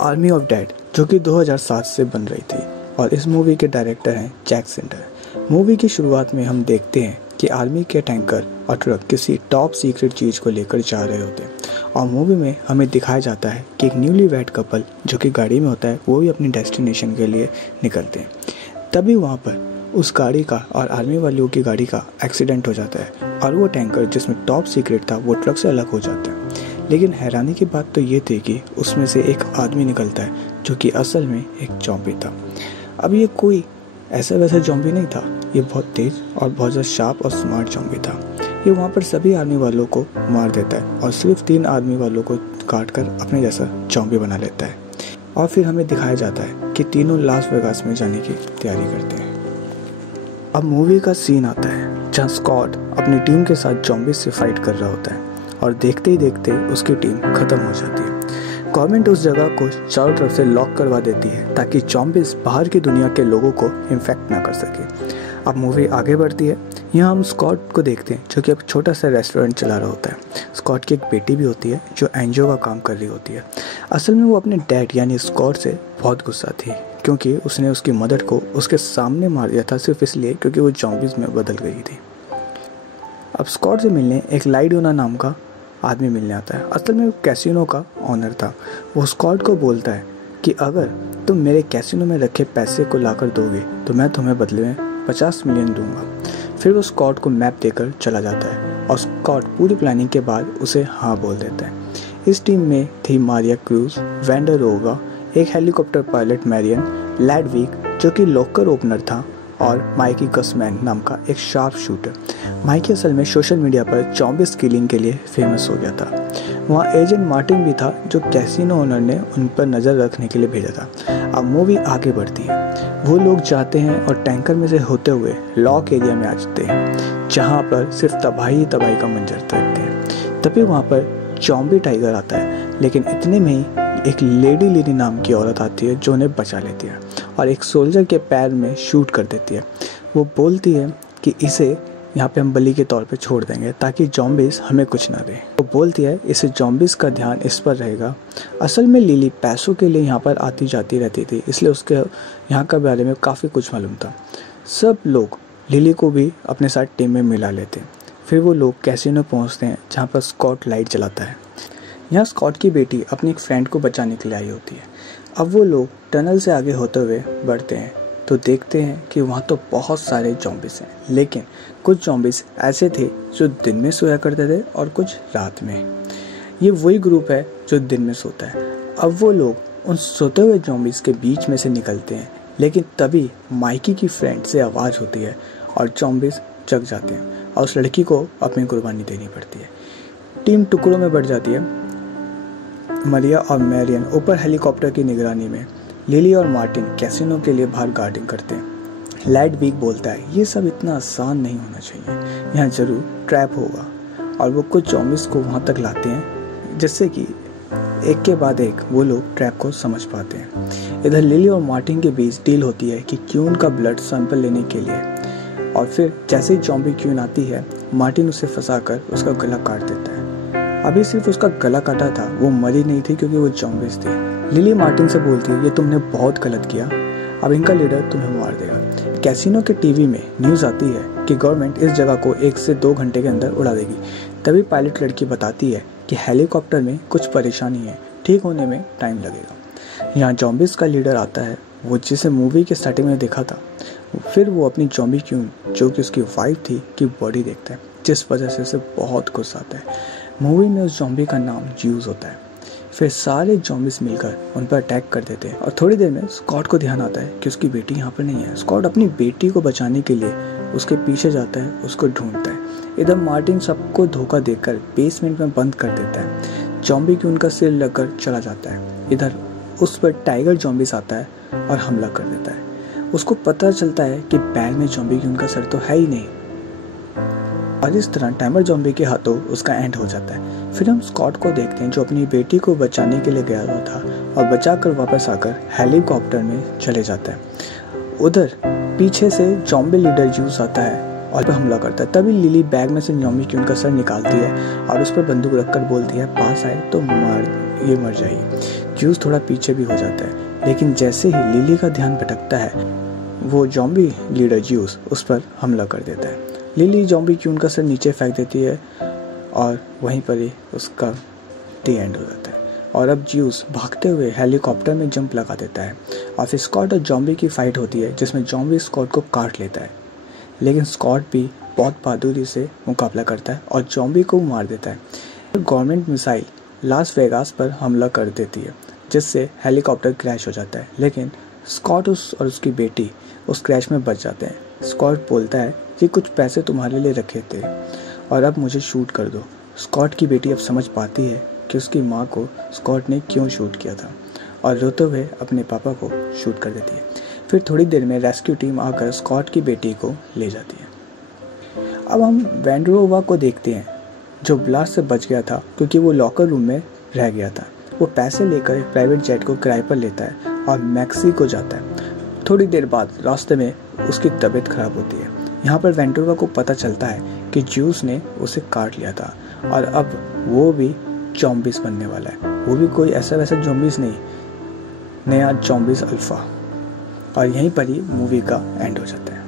Army of dead, जो कि 2007 से बन रही थी और इस मूवी के डायरेक्टर हैं जैक स्नाइडर। मूवी की शुरुआत में हम देखते हैं कि आर्मी के टैंकर और ट्रक किसी टॉप सीक्रेट चीज़ को लेकर जा रहे होते हैं और मूवी में हमें दिखाया जाता है कि एक न्यूली वेड कपल जो कि गाड़ी में होता है वो भी अपनी डेस्टिनेशन के लिए निकलते हैं। तभी वहाँ पर उस गाड़ी का और आर्मी वालों की गाड़ी का एक्सीडेंट हो जाता है और वो टैंकर जिसमें टॉप सीक्रेट था वो ट्रक से अलग हो जाता है। लेकिन हैरानी की बात तो ये थी कि उसमें से एक आदमी निकलता है जो कि असल में एक ज़ॉम्बी था। अब ये कोई ऐसा वैसा ज़ॉम्बी नहीं था, ये बहुत तेज़ और बहुत ज़्यादा शार्प और स्मार्ट ज़ॉम्बी था। ये वहाँ पर सभी आर्मी वालों को मार देता है और सिर्फ 3 आर्मी वालों को काट कर अपने जैसा ज़ॉम्बी बना लेता है। और फिर हमें दिखाया जाता है कि तीनों लास वेगास में जाने की तैयारी करते हैं। अब मूवी का सीन आता है जहाँ स्कॉट अपनी टीम के साथ ज़ॉम्बीज़ से फाइट कर रहा होता है और देखते ही देखते उसकी टीम ख़त्म हो जाती है। गवर्नमेंट उस जगह को चारों तरफ से लॉक करवा देती है ताकि ज़ॉम्बीज़ बाहर की दुनिया के लोगों को इन्फेक्ट ना कर सके। अब मूवी आगे बढ़ती है। यहाँ हम स्कॉट को देखते हैं जो कि एक छोटा सा रेस्टोरेंट चला रहा होता है। स्कॉट की एक बेटी भी होती है जो एनजीओ का काम कर रही होती है। असल में वो अपने डैड यानी स्कॉट से बहुत गुस्सा थी क्योंकि उसने उसकी मदर को उसके सामने मार दिया था सिर्फ इसलिए क्योंकि वो ज़ॉम्बीज़ में बदल गई थी। अब स्कॉट से मिलने एक लाइडोना नाम का आदमी मिलने आता है। असल में वो कैसीनो का ऑनर था। वो स्कॉट को बोलता है कि अगर तुम मेरे कैसीनो में रखे पैसे को लाकर दोगे तो मैं तुम्हें बदले में 50 मिलियन दूंगा। फिर वो स्कॉट को मैप देकर चला जाता है और स्कॉट पूरी प्लानिंग के बाद उसे हाँ बोल देता है। इस टीम में थी मारिया क्रूज, वेंडरोवा, एक हेलीकॉप्टर पायलट मैरियन, लैडविक जो कि लॉकर ओपनर था और माइकी गसमैन नाम का एक शार्प शूटर। माइकी असल में सोशल मीडिया पर ज़ॉम्बीज़ किलिंग के लिए फेमस हो गया था। वहाँ एजेंट मार्टिन भी था जो कैसीनो ओनर ने उन पर नज़र रखने के लिए भेजा था। अब मूवी आगे बढ़ती है। वो लोग जाते हैं और टैंकर में से होते हुए लॉक एरिया में आ जाते हैं जहाँ पर सिर्फ तबाही तबाही का मंजर देखते हैं। तभी वहाँ पर ज़ॉम्बी टाइगर आता है, लेकिन इतने में ही एक लेडी लिली नाम की औरत आती है जो उन्हें बचा लेती है और एक सोल्जर के पैर में शूट कर देती है। वो बोलती है कि इसे यहाँ पे हम बलि के तौर पे छोड़ देंगे ताकि ज़ॉम्बीज़ हमें कुछ ना दे। वो बोलती है इसे ज़ॉम्बीज़ का ध्यान इस पर रहेगा। असल में लिली पैसों के लिए यहाँ पर आती जाती रहती थी, इसलिए उसके यहाँ का बारे में काफ़ी कुछ मालूम था। सब लोग लिली को भी अपने साथ टीम में मिला लेते हैं। फिर वो लोग कैसीनो पहुँचते हैं जहाँ पर स्कॉट लाइट जलाता है। यहाँ स्कॉट की बेटी अपनी एक फ्रेंड को बचाने के लिए आई होती है। अब वो लोग टनल से आगे होते हुए बढ़ते हैं तो देखते हैं कि वहाँ तो बहुत सारे ज़ॉम्बीज़ हैं, लेकिन कुछ ज़ॉम्बीज़ ऐसे थे जो दिन में सोया करते थे और कुछ रात में। ये वही ग्रुप है जो दिन में सोता है। अब वो लोग उन सोते हुए ज़ॉम्बीज़ के बीच में से निकलते हैं, लेकिन तभी माइकी की फ्रेंड से आवाज़ होती है और ज़ॉम्बीज़ जग जाते हैं और उस लड़की को अपनी कुर्बानी देनी पड़ती है। टीम टुकड़ों में बढ़ जाती है। मारिया और मैरियन ऊपर हेलीकॉप्टर की निगरानी में, लिली और मार्टिन कैसीनो के लिए बाहर गार्डिंग करते हैं। लैडविक बोलता है ये सब इतना आसान नहीं होना चाहिए, यहाँ ज़रूर ट्रैप होगा और वो कुछ ज़ॉम्बीज़ को वहाँ तक लाते हैं जिससे कि एक के बाद एक वो लोग ट्रैप को समझ पाते हैं। इधर लिली और मार्टिन के बीच डील होती है कि क्यून का ब्लड सैंपल लेने के लिए, और फिर जैसे ही ज़ॉम्बी क्यून आती है मार्टिन उसे फंसाकर उसका गला काट देता है। अभी सिर्फ उसका गला काटा था, वो मरी नहीं थी क्योंकि वो ज़ॉम्बीज़ थे। लिली मार्टिन से बोलती है ये तुमने बहुत गलत किया, अब इनका लीडर तुम्हें मार देगा। कैसीनो के टीवी में न्यूज़ आती है कि गवर्नमेंट इस जगह को 1 से 2 घंटे के अंदर उड़ा देगी। तभी पायलट लड़की बताती है कि हेलीकॉप्टर में कुछ परेशानी है, ठीक होने में टाइम लगेगा। यहाँ ज़ॉम्बीज़ का लीडर आता है, वो जिसे मूवी के स्टार्टिंग में देखा था। फिर वो अपनी ज़ॉम्बी क्यून जो कि उसकी वाइफ थी की बॉडी देखता है, जिस वजह से उसे बहुत गुस्सा आता है। मूवी में उस ज़ॉम्बी का नाम ज्यूस होता है। फिर सारे ज़ॉम्बीज़ मिलकर उन पर अटैक कर देते हैं और थोड़ी देर में स्कॉट को ध्यान आता है कि उसकी बेटी यहाँ पर नहीं है। स्कॉट अपनी बेटी को बचाने के लिए उसके पीछे जाता है, उसको ढूंढता है। इधर मार्टिन सबको धोखा देकर बेसमेंट में बंद कर देता है। ज़ॉम्बी की उनका सिर लगकर चला जाता है। इधर उस पर टाइगर ज़ॉम्बीज़ आता है और हमला कर देता है। उसको पता चलता है कि बैग में ज़ॉम्बी की उनका सर तो है ही नहीं, और इस तरह टाइमर ज़ॉम्बी के हाथों उसका एंड हो जाता है। फिर हम स्कॉट को देखते हैं जो अपनी बेटी को बचाने के लिए गया हुआ था और बचाकर वापस आकर हेलीकॉप्टर में चले जाता है। उधर पीछे से ज़ॉम्बी लीडर ज्यूस आता है और हमला करता है। तभी लिली बैग में से ज़ॉम्बी की उनका सर निकालती है और उस पर बंदूक रखकर बोलती है पास आए तो मार ये मर जाएगी। ज्यूस थोड़ा पीछे भी हो जाता है, लेकिन जैसे ही लिली का ध्यान भटकता है वो जॉम्बी लीडर ज्यूस उस पर हमला कर देता है। लिली जॉम्बी क्यून का सर नीचे फेंक देती है और वहीं पर ही उसका दी एंड हो जाता है। और अब ज्यूस भागते हुए हेलीकॉप्टर में जंप लगा देता है और फिर स्कॉट और जॉम्बी की फाइट होती है जिसमें जॉम्बी स्कॉट को काट लेता है, लेकिन स्कॉट भी बहुत बहादुरी से मुकाबला करता है और जॉम्बी को मार देता है। गवर्नमेंट मिसाइल लास वेगास पर हमला कर देती है जिससे हेलीकॉप्टर क्रैश हो जाता है, लेकिन स्कॉट और उसकी बेटी उस क्रैश में बच जाते हैं। स्कॉट बोलता है कि कुछ पैसे तुम्हारे लिए रखे थे और अब मुझे शूट कर दो। स्कॉट की बेटी अब समझ पाती है कि उसकी माँ को स्कॉट ने क्यों शूट किया था और रोते हुए अपने पापा को शूट कर देती है। फिर थोड़ी देर में रेस्क्यू टीम आकर स्कॉट की बेटी को ले जाती है। अब हम वेंड्रोवा को देखते हैं जो ब्लास्ट से बच गया था क्योंकि वो लॉकर रूम में रह गया था। वो पैसे लेकर एक प्राइवेट जेट को किराए पर लेता है और मैक्सिको जाता है। थोड़ी देर बाद रास्ते में उसकी तबीयत खराब होती है। यहाँ पर वेंटुरा को पता चलता है कि ज्यूस ने उसे काट लिया था और अब वो भी जॉम्बिस बनने वाला है। वो भी कोई ऐसा वैसा जॉम्बिस नहीं, नया जॉम्बिस अल्फा। और यहीं पर ही मूवी का एंड हो जाता है।